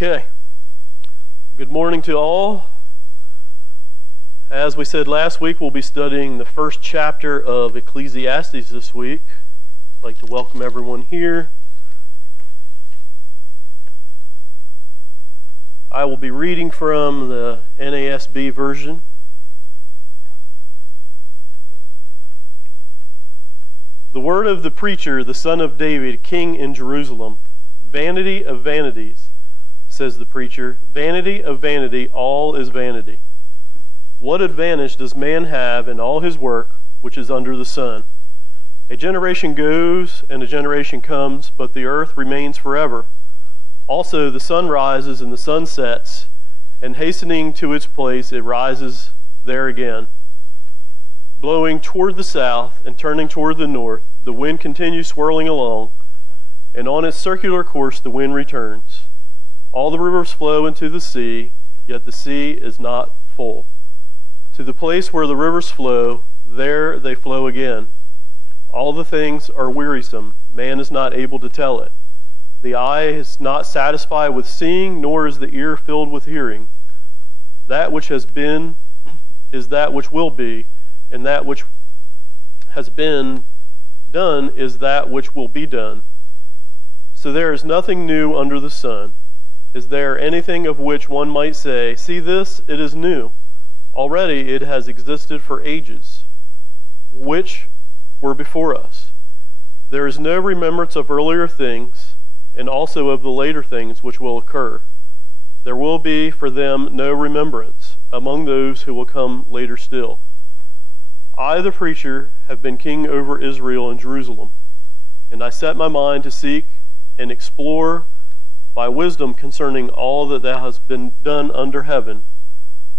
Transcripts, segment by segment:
Okay. Good morning to all. As we said last week, we'll be studying the first chapter of Ecclesiastes this week. I'd like to welcome everyone here. I will be reading from the NASB version. The word of the preacher, the son of David, king in Jerusalem. Vanity of vanities, says the preacher. Vanity of vanity, all is vanity. What advantage does man have in all his work which is under the sun? A generation goes and a generation comes, but the earth remains forever. Also the sun rises and the sun sets, and hastening to its place it rises there again. Blowing toward the south and turning toward the north, the wind continues swirling along, and on its circular course the wind returns. All the rivers flow into the sea, yet the sea is not full. To the place where the rivers flow, there they flow again. All the things are wearisome, man is not able to tell it. The eye is not satisfied with seeing, nor is the ear filled with hearing. That which has been is that which will be, and that which has been done is that which will be done. So there is nothing new under the sun. Is there anything of which one might say, "See this, it is new. Already it has existed for ages, which were before us." There is no remembrance of earlier things, and also of the later things which will occur. There will be for them no remembrance among those who will come later still. I, the preacher, have been king over Israel and Jerusalem, and I set my mind to seek and explore by wisdom concerning all that has been done under heaven.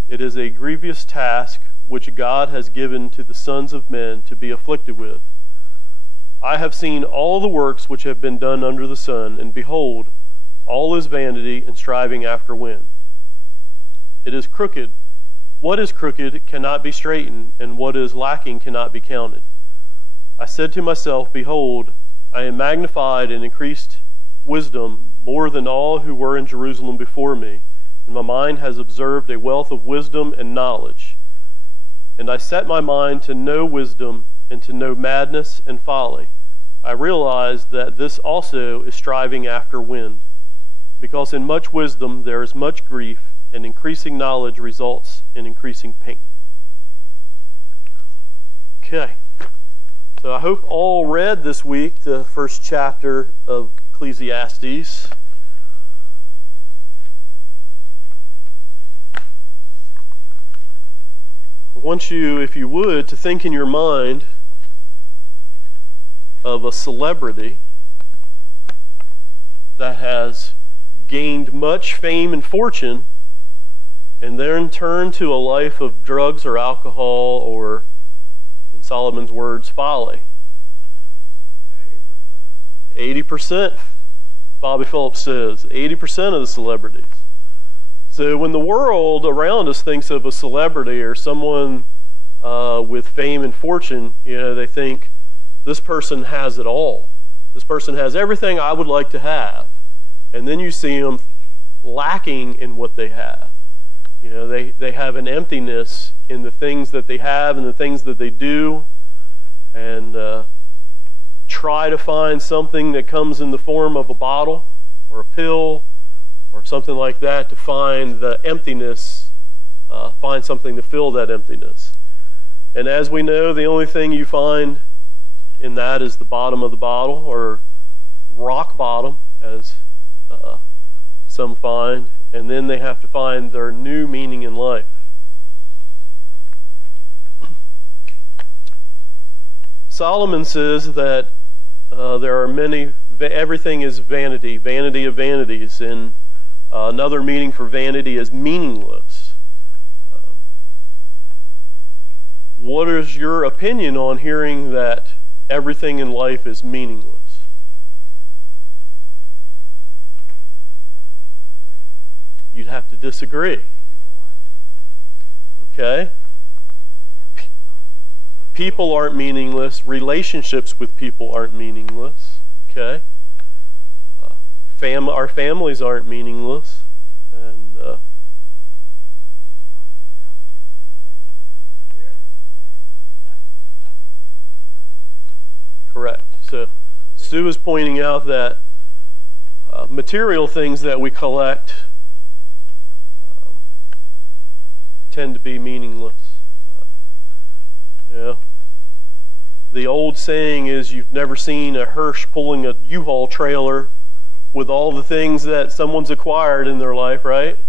It is a grievous task which God has given to the sons of men to be afflicted with. I have seen all the works which have been done under the sun, and behold, all is vanity and striving after wind. It is crooked. What is crooked cannot be straightened, and what is lacking cannot be counted. I said to myself, behold, I am magnified and increased wisdom more than all who were in Jerusalem before me, and my mind has observed a wealth of wisdom and knowledge. And I set my mind to know wisdom and to know madness and folly. I realized that this also is striving after wind, because in much wisdom there is much grief, and increasing knowledge results in increasing pain. Okay, so I hope all read this week the first chapter of Ecclesiastes. I want you, if you would, to think in your mind of a celebrity that has gained much fame and fortune and then turned to a life of drugs or alcohol or, in Solomon's words, folly. 80%, Bobby Phillips says, 80% of the celebrities. So when the world around us thinks of a celebrity or someone with fame and fortune, they think, this person has it all. This person has everything I would like to have. And then you see them lacking in what they have. They have an emptiness in the things that they have and the things that they do, and try to find something that comes in the form of a bottle or a pill or something like that to find the emptiness, find something to fill that emptiness. And as we know, the only thing you find in that is the bottom of the bottle, or rock bottom, as some find, and then they have to find their new meaning in life. Solomon says that there are many, everything is vanity, vanity of vanities, and another meaning for vanity is meaningless. What is your opinion on hearing that everything in life is meaningless? You'd have to disagree. Okay? People aren't meaningless. Relationships with people aren't meaningless. Okay? Our families aren't meaningless. Sue is pointing out that material things that we collect tend to be meaningless. Yeah. The old saying is, you've never seen a hearse pulling a U-Haul trailer with all the things that someone's acquired in their life, right?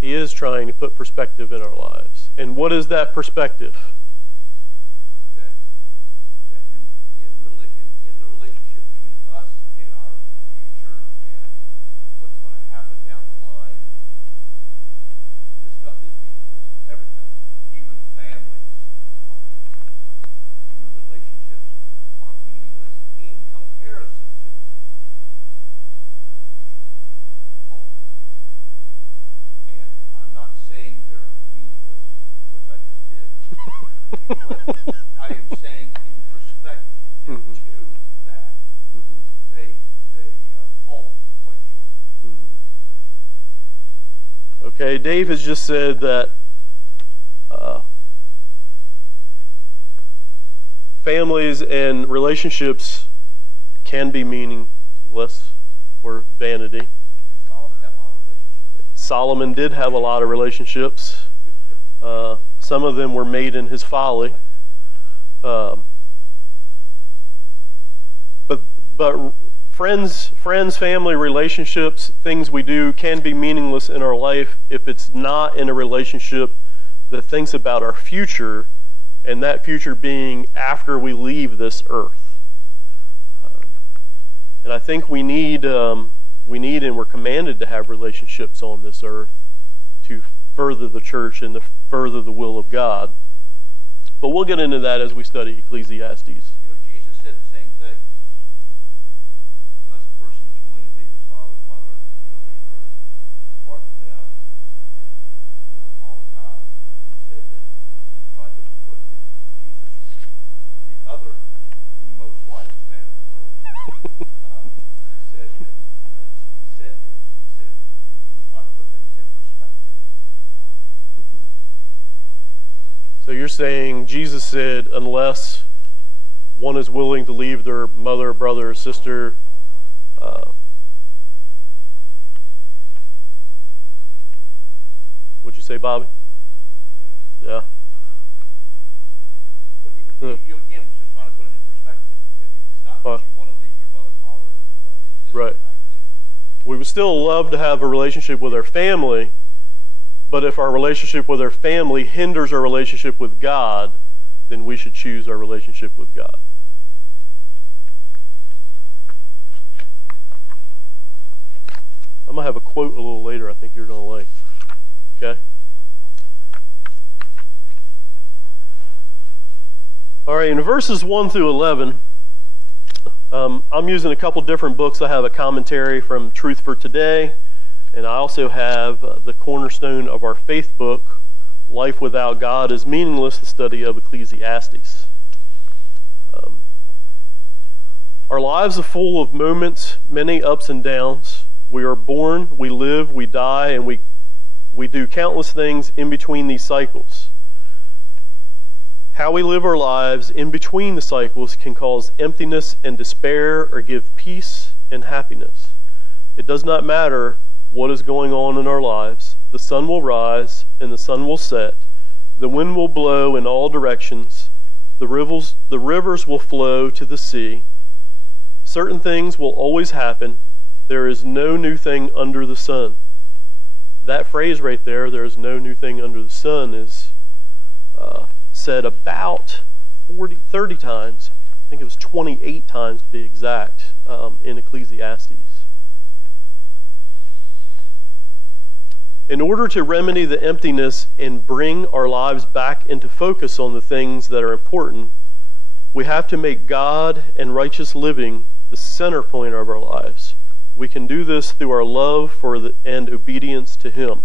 He is trying to put perspective in our lives. And what is that perspective? That in the relationship between us and our future and what's going to happen down the line, this stuff is meaningless. Everything. Even families are meaningless. Even relationships are meaningless in comparison to the future, the ultimate future. And I'm not saying they're meaningless, which I just did. But I am saying in perspective to that, they fall quite short. Okay, Dave has just said that families and relationships can be meaningless or vanity. And Solomon had a lot of relationships. Solomon did have a lot of relationships. Some of them were made in his folly. But friends, family, relationships, things we do can be meaningless in our life if it's not in a relationship that thinks about our future, and that future being after we leave this earth. And I think we need and we're commanded to have relationships on this earth to further the church and to further the will of God. But we'll get into that as we study Ecclesiastes. You know, Jesus said the same thing. Unless a person is willing to leave his father and mother, or depart from them and follow God. He said that he tried to put Jesus, the other, the most wisest man in the world, said that, he said this. He said he was trying to put things in perspective at the time. So you're saying Jesus said, unless one is willing to leave their mother, brother, or sister, what'd you say, Bobby? Yeah. But he was just trying to put it in perspective. It's not that you want to leave your mother, father, or brother. Right. We would still love to have a relationship with our family, but if our relationship with our family hinders our relationship with God, then we should choose our relationship with God. I'm going to have a quote a little later I think you're going to like. Okay? All right, in verses 1 through 11, I'm using a couple different books. I have a commentary from Truth for Today, and I also have the cornerstone of our faith book, Life Without God is Meaningless, the study of Ecclesiastes. Our lives are full of moments, many ups and downs. We are born, we live, we die, and we do countless things in between these cycles. How we live our lives in between the cycles can cause emptiness and despair or give peace and happiness. It does not matter what is going on in our lives. The sun will rise and the sun will set. The wind will blow in all directions. The rivers will flow to the sea. Certain things will always happen. There is no new thing under the sun. That phrase right there is no new thing under the sun, is said about 30 times. I think it was 28 times to be exact, in Ecclesiastes. In order to remedy the emptiness and bring our lives back into focus on the things that are important, we have to make God and righteous living the center point of our lives. We can do this through our love for and obedience to Him.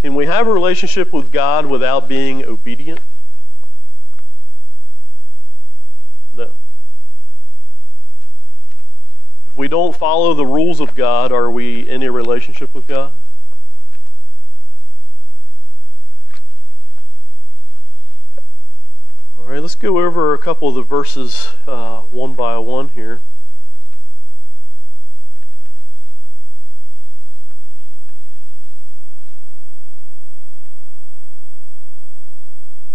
Can we have a relationship with God without being obedient? No. we don't follow the rules of God, are we in a relationship with God? All right, let's go over a couple of the verses one by one here.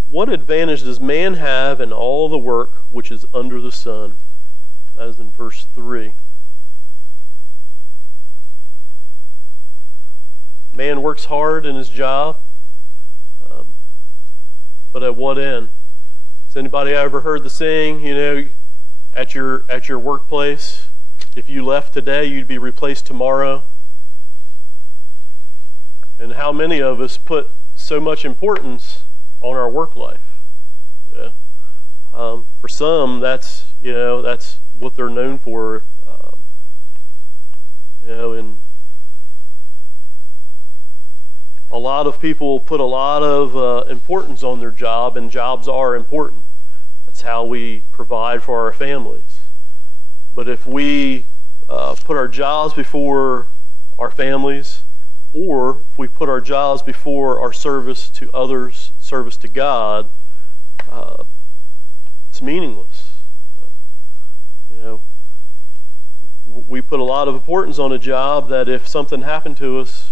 What advantage does man have in all the work which is under the sun? That is in verse 3. Man works hard in his job, but at what end? Has anybody ever heard the saying, at your workplace, if you left today, you'd be replaced tomorrow? And how many of us put so much importance on our work life? Yeah. For some, that's what they're known for. And a lot of people put a lot of importance on their job, and jobs are important. That's how we provide for our families. But if we put our jobs before our families, or if we put our jobs before our service to others, service to God, it's meaningless. We put a lot of importance on a job that if something happened to us,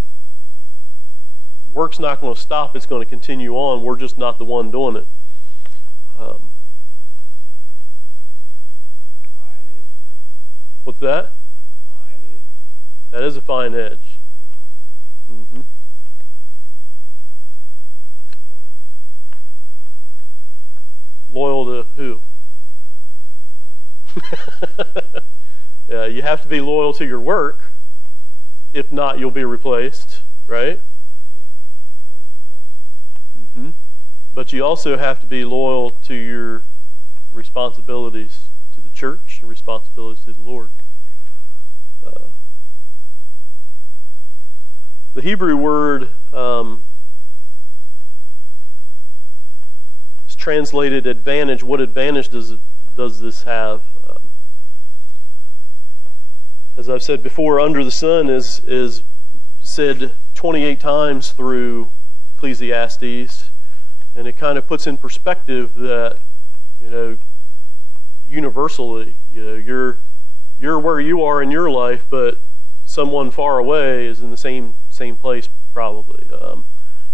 work's not going to stop, it's going to continue on. We're just not the one doing it. What's that? That is a fine edge. Mm-hmm. Loyal to who? Yeah, you have to be loyal to your work. If not, you'll be replaced, right? Mm-hmm. But you also have to be loyal to your responsibilities to the church and responsibilities to the Lord. The Hebrew word is translated advantage. What advantage does this have? As I've said before, under the sun is said 28 times through Ecclesiastes, and it kind of puts in perspective that universally, you're where you are in your life, but someone far away is in the same place probably.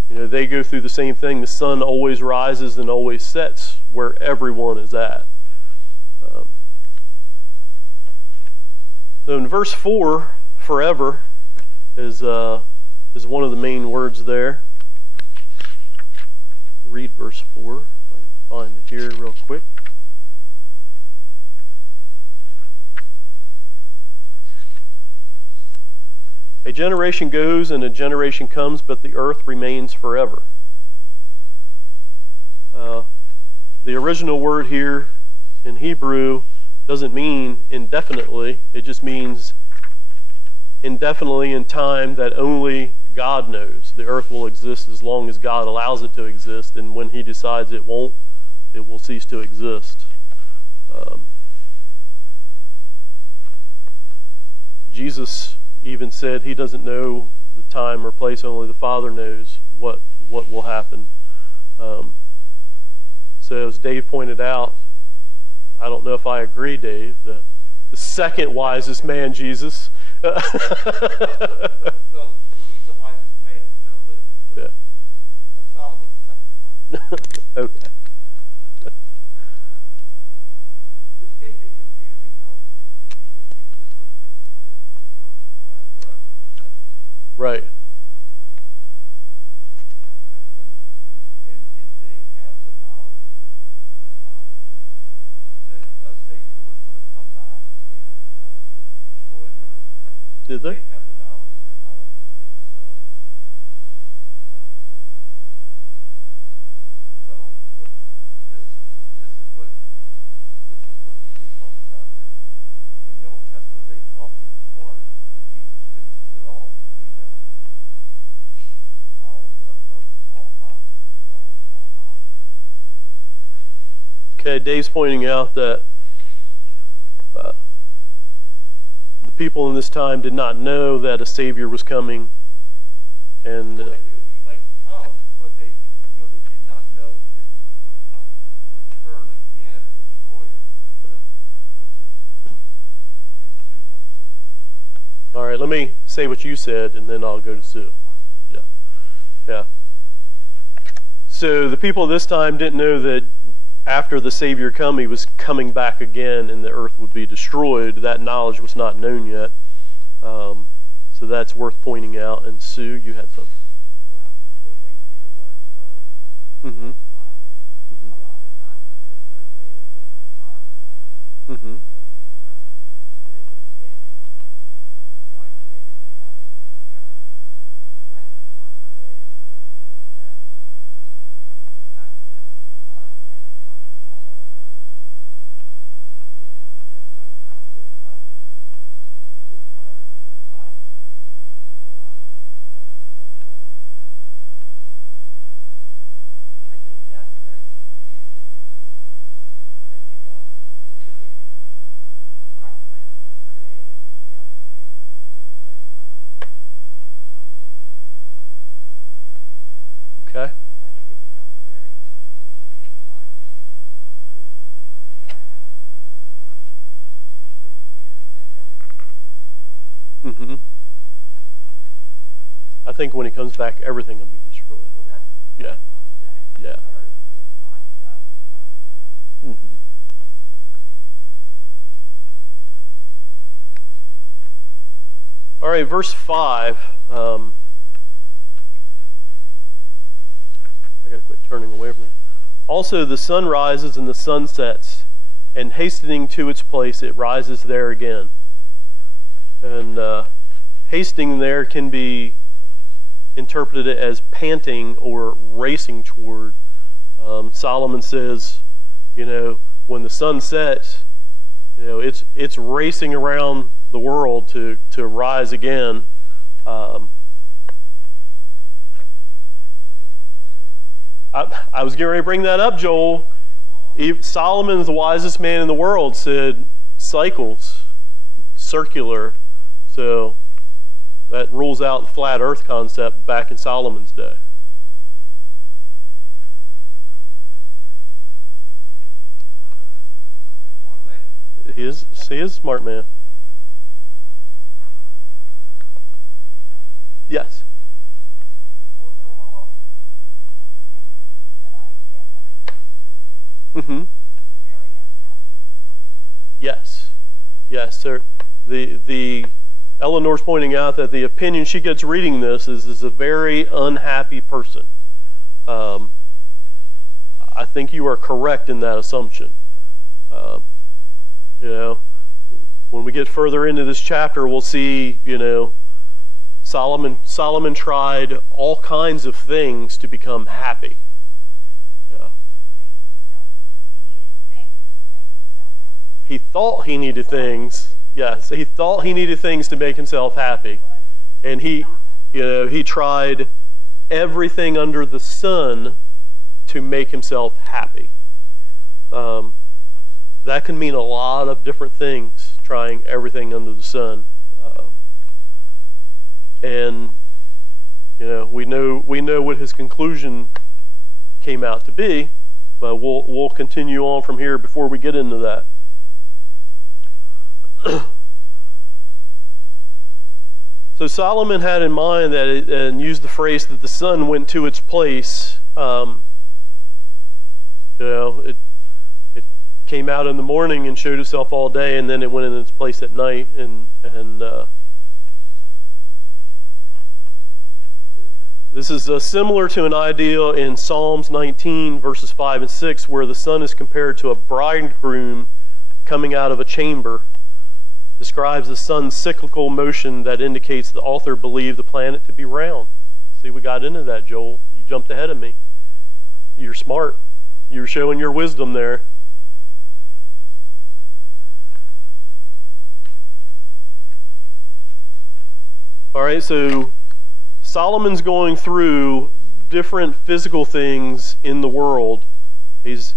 They go through the same thing. The sun always rises and always sets where everyone is at. So in verse 4, forever is one of the main words there. Read verse 4. If I can find it here real quick. A generation goes and a generation comes, but the earth remains forever. The original word here in Hebrew doesn't mean indefinitely. It just means indefinitely in time that only God knows. The earth will exist as long as God allows it to exist, and when He decides it won't, it will cease to exist. Jesus even said He doesn't know the time or place, only the Father knows what will happen. So as Dave pointed out, I don't know if I agree, Dave, that the second wisest man, Jesus. So he's the wisest man that ever lived. Yeah. Solomon's the second wise. Okay. This can be confusing, though, if people just read this and say the verse will last forever, but that's Right. that and did they have the knowledge that this was a real prophecy that a Savior was going to come back and destroy the earth? Did they? Have the knowledge then? I don't think so. So this is what Hebrews talks about. That in the Old Testament they talk in part that Jesus finishes it all in the New Testament, following up of all prophecy and all knowledge. Okay, Dave's pointing out that the people in this time did not know that a Savior was coming. And Well, they knew he might come, but they did not know that he was going to come, return again and destroy everything, which is the point there. And Sue wants to say something. all right, let me say what you said, and then I'll go to Sue. Yeah, yeah. So the people of this time didn't know that after the Savior come, he was coming back again, and the earth would be destroyed. That knowledge was not known yet. So that's worth pointing out. And Sue, you had something. Well, when we see the word earth in the Bible, a lot of times we associate it with our planet being named earth. But in the beginning, God created the heavens and the earth. Planets weren't created until that. The fact that our planet got called earth, that sometimes it doesn't refer to us alone, but the whole planet. I think that's very confusing to people. They think, oh, in the beginning, our planet was created, the others came before. But I don't believe that. Okay. I think it becomes very confusing when you find out who went back. You think, that everything will be destroyed. I think when he comes back, everything will be destroyed. Well, Yeah. that's what I'm saying. Yeah. Earth is not just our planet. All right, verse 5. I got to quit turning away from there. Also, the sun rises and the sun sets, and hastening to its place, it rises there again. And hastening there can be interpreted as panting or racing toward. Solomon says, when the sun sets, it's racing around the world to rise again. I was getting ready to bring that up, Joel. Solomon, the wisest man in the world, said cycles, circular. So that rules out the flat earth concept back in Solomon's day. He is a smart man. Yes. Overall opinion that I get when I read through this, I'm a very unhappy person. Yes. Yes, sir. The Eleanor's pointing out that the opinion she gets reading this is a very unhappy person. I think you are correct in that assumption. When we get further into this chapter, we'll see, Solomon tried all kinds of things to become happy. Yeah. He thought he needed things. Yes, he thought he needed things to make himself happy. And he tried everything under the sun to make himself happy. That can mean a lot of different things, trying everything under the sun. And we know what his conclusion came out to be, but we'll continue on from here before we get into that. So Solomon had in mind that and used the phrase that the sun went to its place. It came out in the morning and showed itself all day, and then it went in its place at night. And this is similar to an idea in Psalms 19, verses 5 and 6, where the sun is compared to a bridegroom coming out of a chamber. Describes the sun's cyclical motion that indicates the author believed the planet to be round. See, we got into that, Joel. You jumped ahead of me. You're smart. You're showing your wisdom there. All right, so Solomon's going through different physical things in the world. He's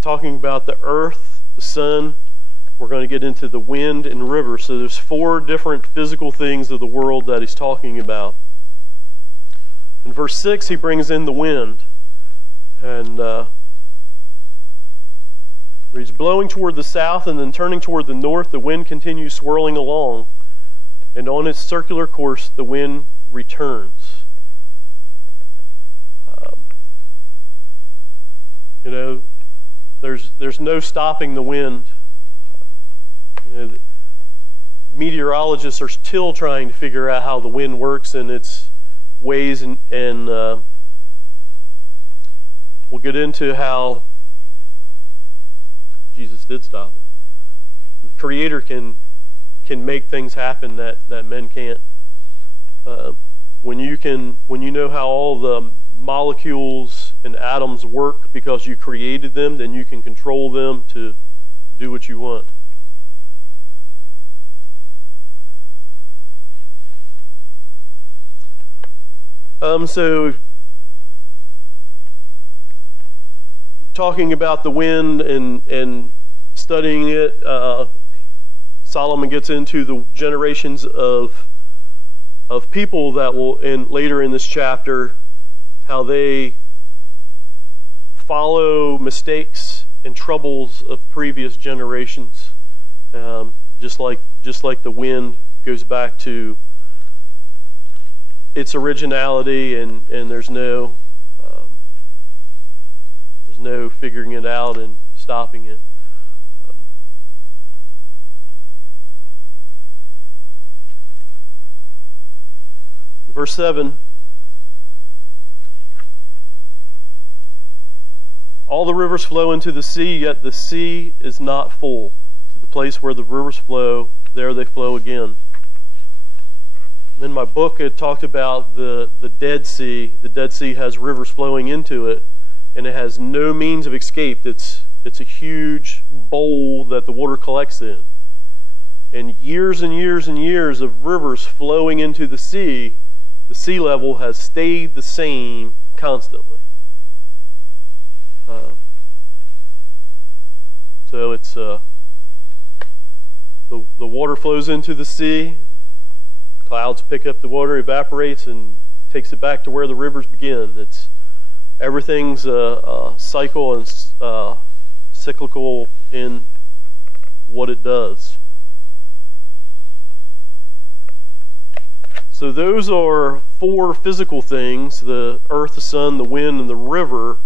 talking about the earth, the sun, we're going to get into the wind and river. So there's 4 different physical things of the world that he's talking about. In verse 6, he brings in the wind. And he's blowing toward the south and then turning toward the north. The wind continues swirling along. And on its circular course, the wind returns. There's no stopping the wind. Meteorologists are still trying to figure out how the wind works and its ways, and we'll get into how Jesus did stop it. The Creator can make things happen that men can't. When you know how all the molecules and atoms work because you created them, then you can control them to do what you want. So talking about the wind and studying it, Solomon gets into the generations of people that will, later in this chapter, how they follow mistakes and troubles of previous generations, just like the wind goes back to its originality, and there's no figuring it out and stopping it. Verse 7, all the rivers flow into the sea, yet the sea is not full. To the place where the rivers flow, there they flow again. In my book, it talked about the Dead Sea. The Dead Sea has rivers flowing into it, and it has no means of escape. It's a huge bowl that the water collects in. And years and years and years of rivers flowing into the sea level has stayed the same constantly. So it's the water flows into the sea. Clouds pick up the water, evaporates, and takes it back to where the rivers begin. Everything's a cycle and cyclical in what it does. So those are 4 physical things: the earth, the sun, the wind, and the river.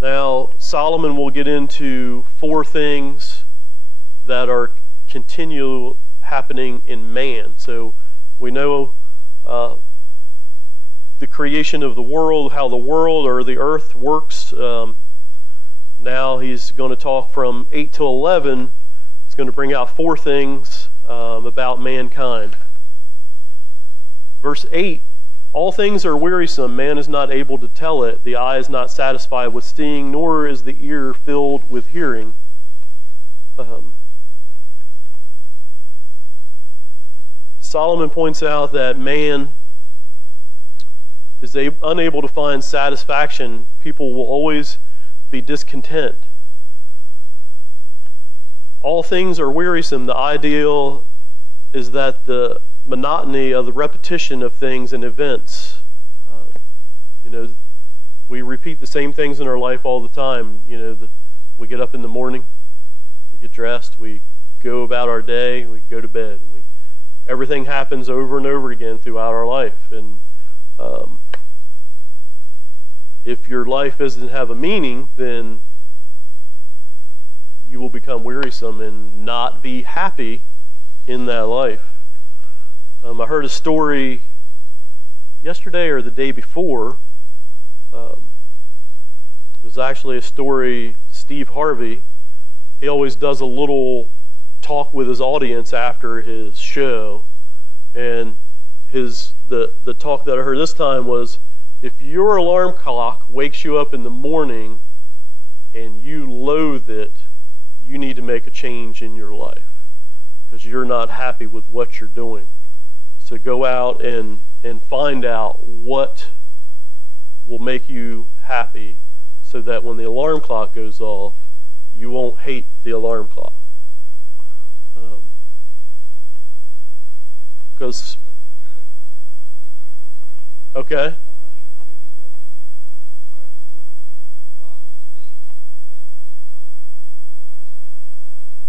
Now Solomon will get into 4 things that are continual happening in man. So we know the creation of the world, how the world or the earth works. Now he's going to talk from 8 to 11. He's going to bring out 4 things about mankind. Verse 8, all things are wearisome, man is not able to tell it, the eye is not satisfied with seeing, nor is the ear filled with hearing. Solomon points out that man is unable to find satisfaction. People will always be discontent. All things are wearisome. The ideal is that the monotony of the repetition of things and events. We repeat the same things in our life all the time. We get up in the morning, we get dressed, we go about our day, we go to bed, and everything happens over and over again throughout our life. And if your life doesn't have a meaning, then you will become wearisome and not be happy in that life. I heard a story yesterday or the day before. It was actually a story, Steve Harvey, he always does a little talk with his audience after his show, and the talk that I heard this time was, if your alarm clock wakes you up in the morning and you loathe it, you need to make a change in your life because you're not happy with what you're doing. So go out and find out what will make you happy, so that when the alarm clock goes off, you won't hate the alarm clock. Because, okay.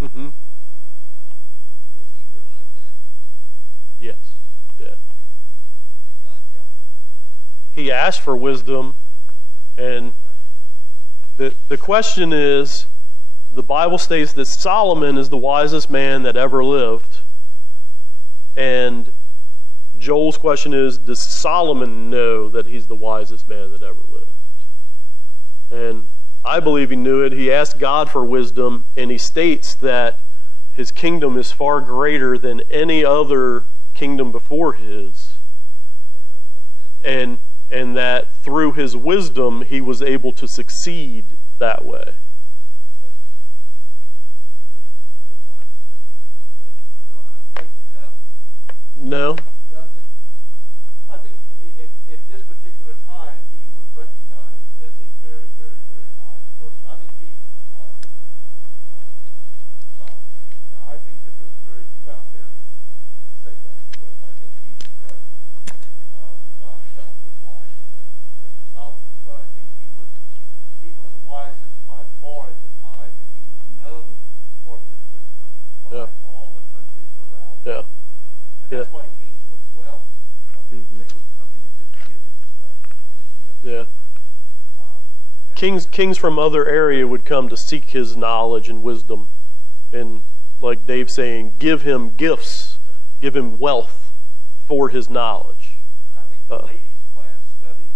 Mm-hmm. Yes. Yeah. He asked for wisdom, and the question is, the Bible states that Solomon is the wisest man that ever lived. And Joel's question is, does Solomon know that he's the wisest man that ever lived? And I believe he knew it. He asked God for wisdom, and he states that his kingdom is far greater than any other kingdom before his. And that through his wisdom, he was able to succeed that way. No? I think at this particular time, he was recognized as a very, very, very wise person. I think Jesus was wiser than Solomon. Now, I think that there's very few out there that say that, but I think Jesus Christ, who God himself, was wiser than Solomon. But I think he was the wisest by far at the time, and he was known for his wisdom by all the countries around him. Yeah. And that's why he gained so much wealth. I mean, they would come in and just give him stuff. I mean, Kings from other area would come to seek his knowledge and wisdom. And like Dave's saying, give him gifts, give him wealth for his knowledge. I think the ladies' class studied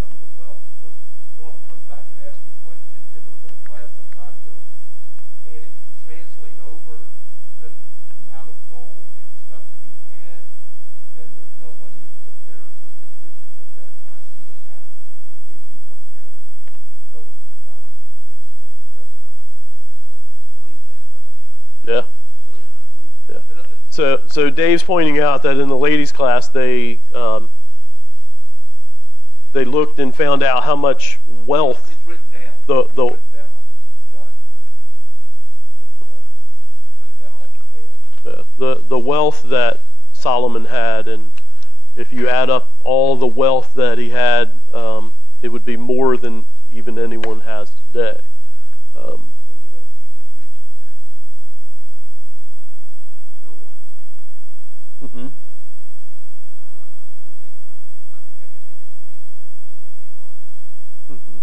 some of the wealth. So Norman comes back and asks me questions, and it was in a class some time ago. And if you translate over the amount of gold and stuff that he had, then there's no one even compares with his riches at that time, even now, if you compare it. So I think he's the richest man ever done. Believe that, but I mean, yeah. So Dave's pointing out that in the ladies' class they looked and found out how much wealth it's written down. The wealth that Solomon had, and if you add up all the wealth that he had, it would be more than even anyone has today. Mm-hmm. Mm-hmm.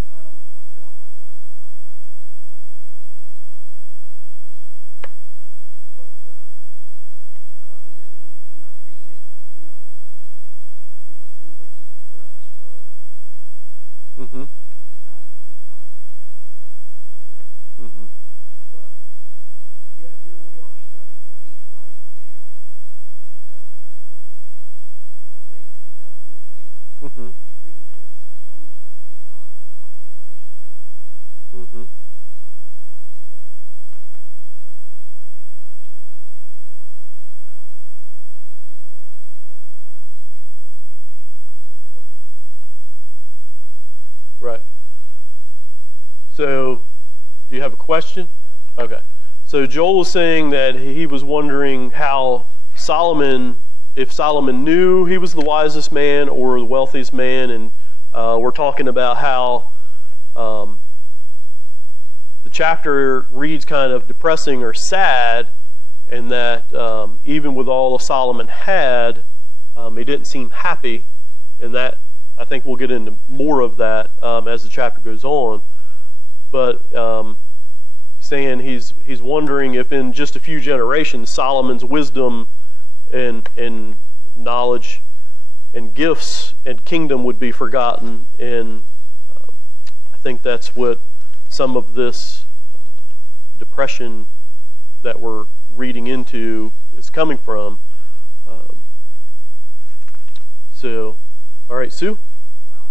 Mm-hmm. Mm-hmm. But yet here we are studying what he's writing down 2,000 years later. Mm-hmm. Read this, it's almost like he died a couple generations ago. Mm-hmm. Right. So, do you have a question? Okay. So Joel was saying that he was wondering how if Solomon knew he was the wisest man or the wealthiest man, and we're talking about how the chapter reads kind of depressing or sad, and that even with all Solomon had, he didn't seem happy, and that I think we'll get into more of that as the chapter goes on. But saying he's wondering if in just a few generations Solomon's wisdom and knowledge and gifts and kingdom would be forgotten, and I think that's what some of this depression that we're reading into is coming from. All right, Sue? Well,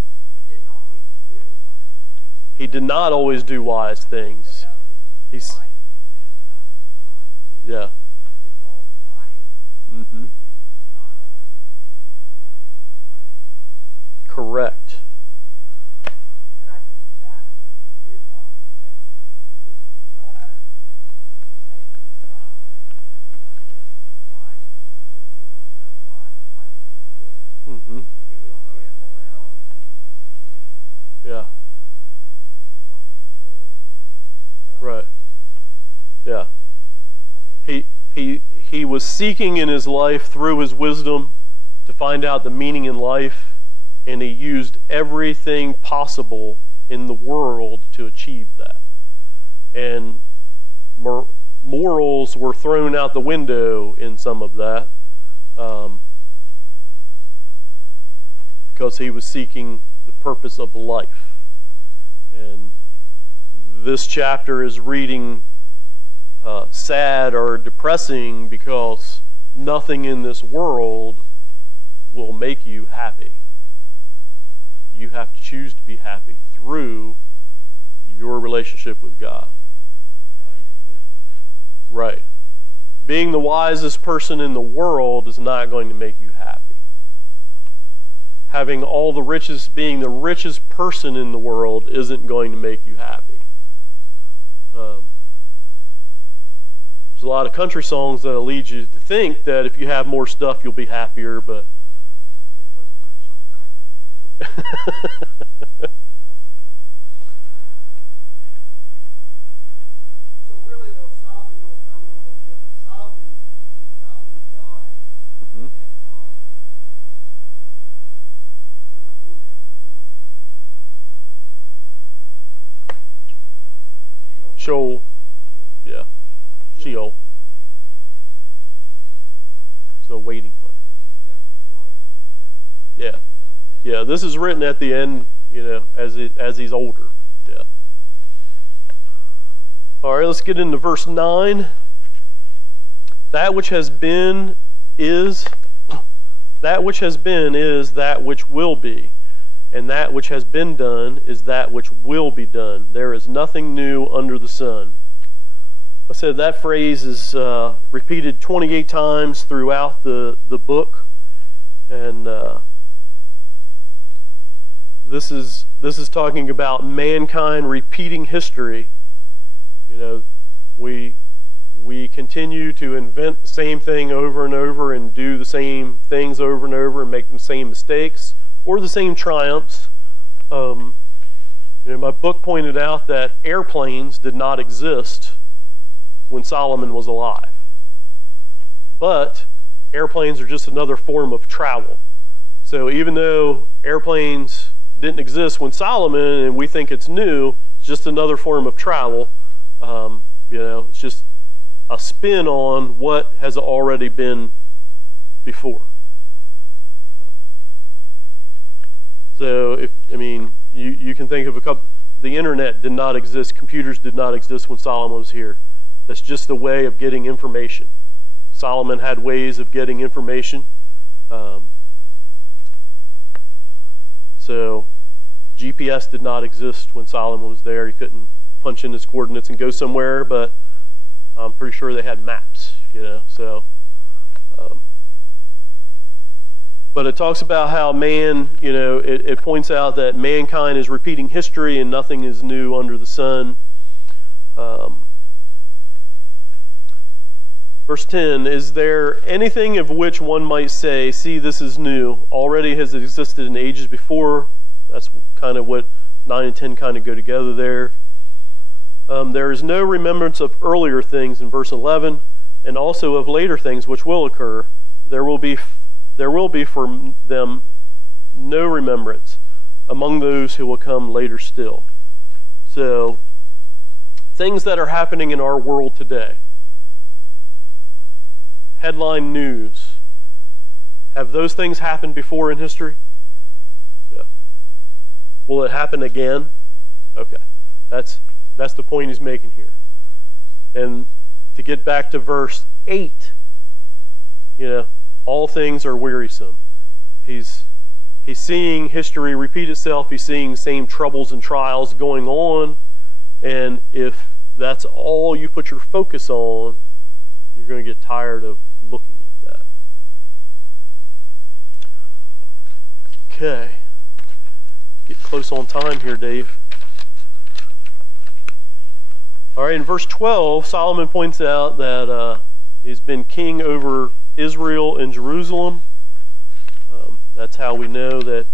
He did not always do wise things. He's, yeah. Mm-hmm. Correct. And I think that's He was seeking in his life through his wisdom to find out the meaning in life, and he used everything possible in the world to achieve that. And morals were thrown out the window in some of that, because he was seeking the purpose of life. And this chapter is reading sad or depressing because nothing in this world will make you happy. You have to choose to be happy through your relationship with God. Right. Being the wisest person in the world is not going to make you happy. Having all the riches, being the richest person in the world isn't going to make you happy. There's a lot of country songs that'll lead you to think that if you have more stuff, you'll be happier, but So really, though, Solomon, I'm going to hold you up, but Solomon died at that time. They're not going to heaven, they're going to Sheol. Yeah. Sheol. So waiting place. Yeah. Yeah, this is written at the end, as he's older. Yeah. All right, let's get into verse 9. That which has been is that which will be, and that which has been done is that which will be done. There is nothing new under the sun. I said that phrase is repeated 28 times throughout the book, and this is talking about mankind repeating history. We continue to invent the same thing over and over and do the same things over and over and make the same mistakes or the same triumphs. My book pointed out that airplanes did not exist when Solomon was alive. But airplanes are just another form of travel. So even though airplanes didn't exist when Solomon and we think it's new, it's just another form of travel. It's just a spin on what has already been before. So you can think of a couple. The internet did not exist. Computers did not exist when Solomon was here. That's just a way of getting information. Solomon had ways of getting information. So GPS did not exist when Solomon was there. He couldn't punch in his coordinates and go somewhere, but I'm pretty sure they had maps, but it talks about how man, it points out that mankind is repeating history and nothing is new under the sun. Verse 10, is there anything of which one might say, see, this is new, already has existed in ages before? That's kind of what 9 and 10 kind of go together there. There is no remembrance of earlier things in verse 11, and also of later things which will occur. There will be for them no remembrance among those who will come later still. So, things that are happening in our world today. Headline news. Have those things happened before in history? Yeah. Will it happen again? Okay. That's the point he's making here. And to get back to verse 8, all things are wearisome. He's seeing history repeat itself. He's seeing the same troubles and trials going on. And if that's all you put your focus on, you're going to get tired of looking at that. Okay. Get close on time here, Dave. All right, in verse 12, Solomon points out that he's been king over Israel and Jerusalem. That's how we know that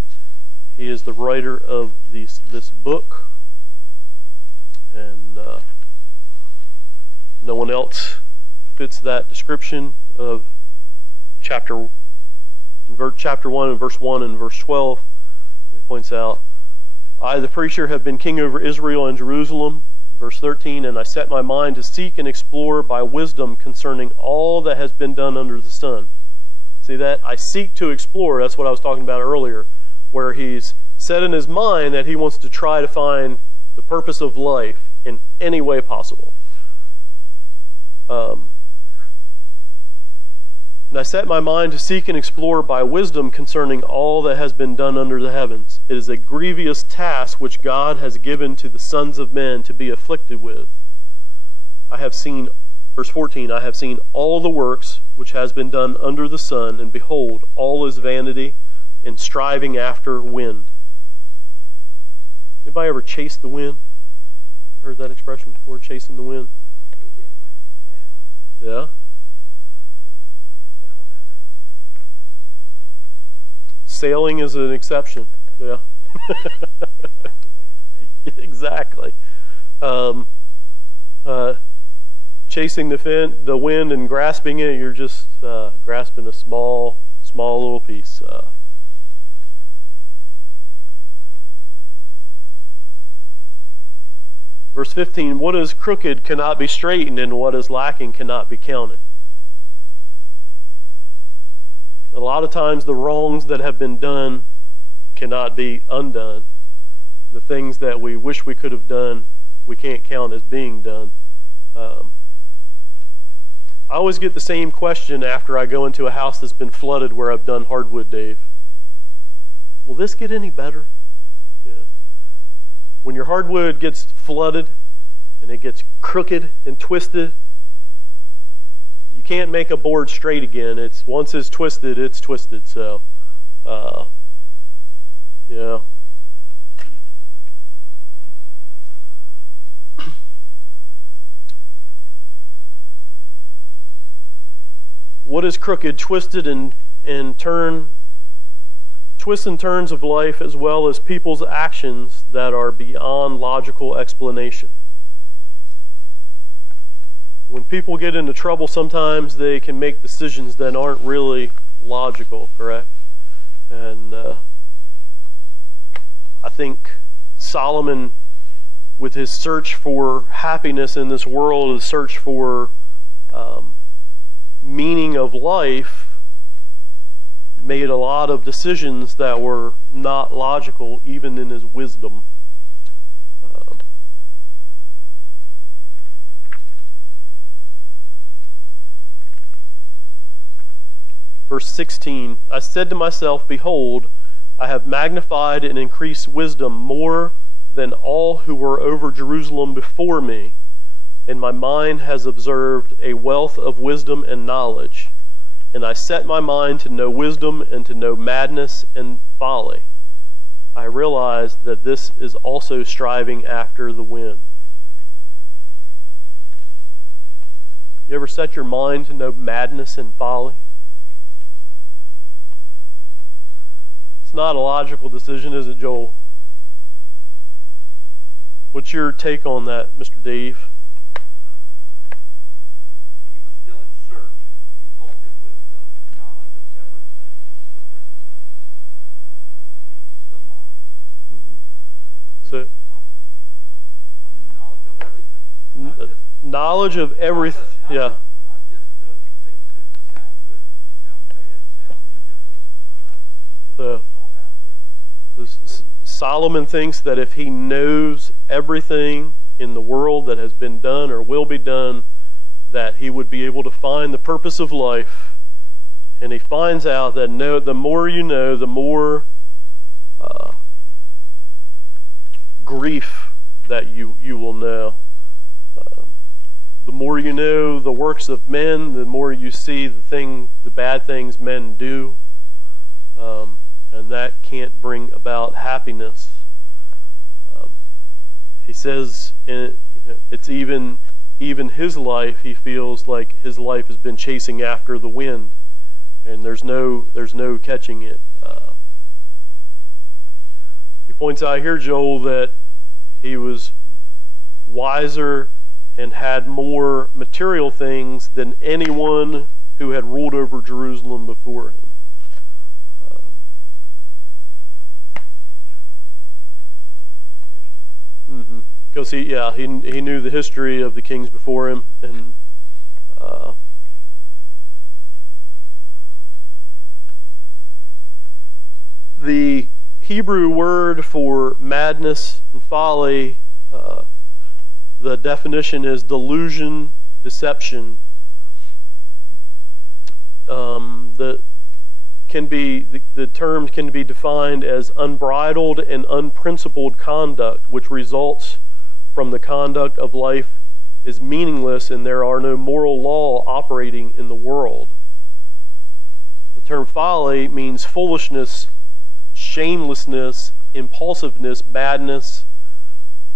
he is the writer of this book. And no one else fits that description of chapter 1 and verse 1 and verse 12. He points out, I, the preacher, have been king over Israel and Jerusalem. Verse 13, and I set my mind to seek and explore by wisdom concerning all that has been done under the sun. See that? I seek to explore. That's what I was talking about earlier, where he's set in his mind that he wants to try to find the purpose of life in any way possible. And I set my mind to seek and explore by wisdom concerning all that has been done under the heavens. It is a grievous task which God has given to the sons of men to be afflicted with. I have seen, verse 14, I have seen all the works which has been done under the sun, and behold, all is vanity and striving after wind. Anybody ever chase the wind? You heard that expression before, chasing the wind? Yeah. Sailing is an exception. Yeah. Exactly. Chasing the wind and grasping it, you're just grasping a small little piece. Verse 15, what is crooked cannot be straightened, and what is lacking cannot be counted. A lot of times the wrongs that have been done cannot be undone. The things that we wish we could have done, we can't count as being done. I always get the same question after I go into a house that's been flooded where I've done hardwood, Dave. Will this get any better? Yeah. When your hardwood gets flooded and it gets crooked and twisted, you can't make a board straight again. Once it's twisted, it's twisted. So, yeah. What is crooked, twisted and twists and turns of life, as well as people's actions that are beyond logical explanation. When people get into trouble, sometimes they can make decisions that aren't really logical, correct? And I think Solomon, with his search for happiness in this world, his search for meaning of life, made a lot of decisions that were not logical, even in his wisdom. Verse 16, I said to myself, behold, I have magnified and increased wisdom more than all who were over Jerusalem before me, and my mind has observed a wealth of wisdom and knowledge. And I set my mind to know wisdom and to know madness and folly. I realized that this is also striving after the wind. You ever set your mind to know madness and folly? It's not a logical decision, is it, Joel? What's your take on that, Mr. Dave? He was still in search. He thought that wisdom, knowledge of everything would bring him peace of mind. Mm-hmm. So, I mean, knowledge of everything. knowledge of everything, yeah. Not just things that sound good, sound bad, sound indifferent, whatever. He just sought after it. Solomon thinks that if he knows everything in the world that has been done or will be done, that he would be able to find the purpose of life. And he finds out that the more you know, the more grief that you will know. The more you know the works of men, the more you see the bad things men do. And that can't bring about happiness. He says it's even his life, he feels like his life has been chasing after the wind, and there's no catching it. He points out here, Joel, that he was wiser and had more material things than anyone who had ruled over Jerusalem before him. Because he knew the history of the kings before him, and the Hebrew word for madness and folly, the definition is delusion, deception. The term can be defined as unbridled and unprincipled conduct, which results from the conduct of life is meaningless and there are no moral law operating in the world. The term folly means foolishness, shamelessness, impulsiveness, madness,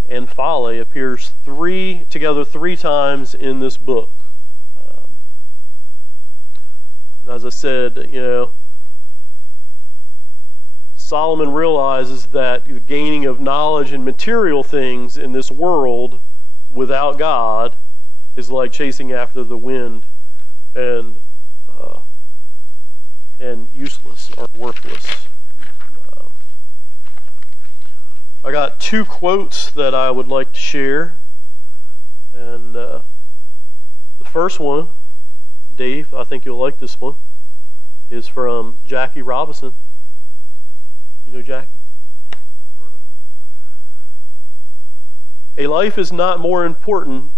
and folly appears together three times in this book. As I said, Solomon realizes that the gaining of knowledge and material things in this world without God is like chasing after the wind and useless or worthless. I got two quotes that I would like to share, and the first one, Dave, I think you'll like this one, is from Jackie Robinson. You know Jackie? A life is not important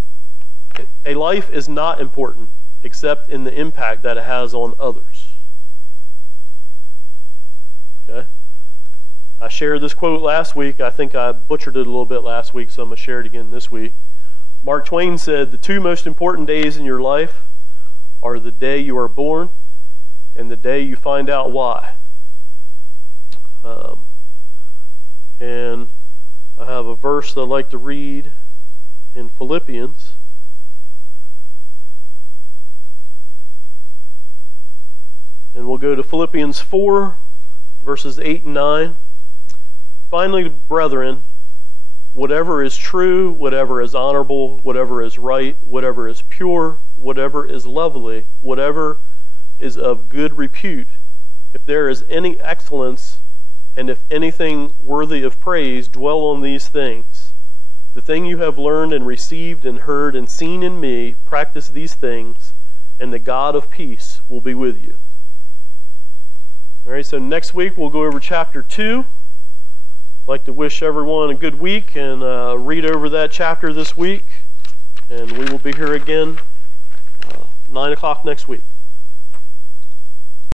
except in the impact that it has on others. Okay? I shared this quote last week. I think I butchered it a little bit last week, so I'm going to share it again this week. Mark Twain said, "The two most important days in your life are the day you are born and the day you find out why." And I have a verse that I'd like to read in Philippians. And we'll go to Philippians 4, verses 8 and 9. "Finally, brethren, whatever is true, whatever is honorable, whatever is right, whatever is pure, whatever is lovely, whatever is of good repute, if there is any excellence, and if anything worthy of praise, dwell on these things. The thing you have learned and received and heard and seen in me, practice these things, and the God of peace will be with you." All right, so next week we'll go over chapter 2. I'd like to wish everyone a good week and read over that chapter this week. And we will be here again 9 o'clock next week.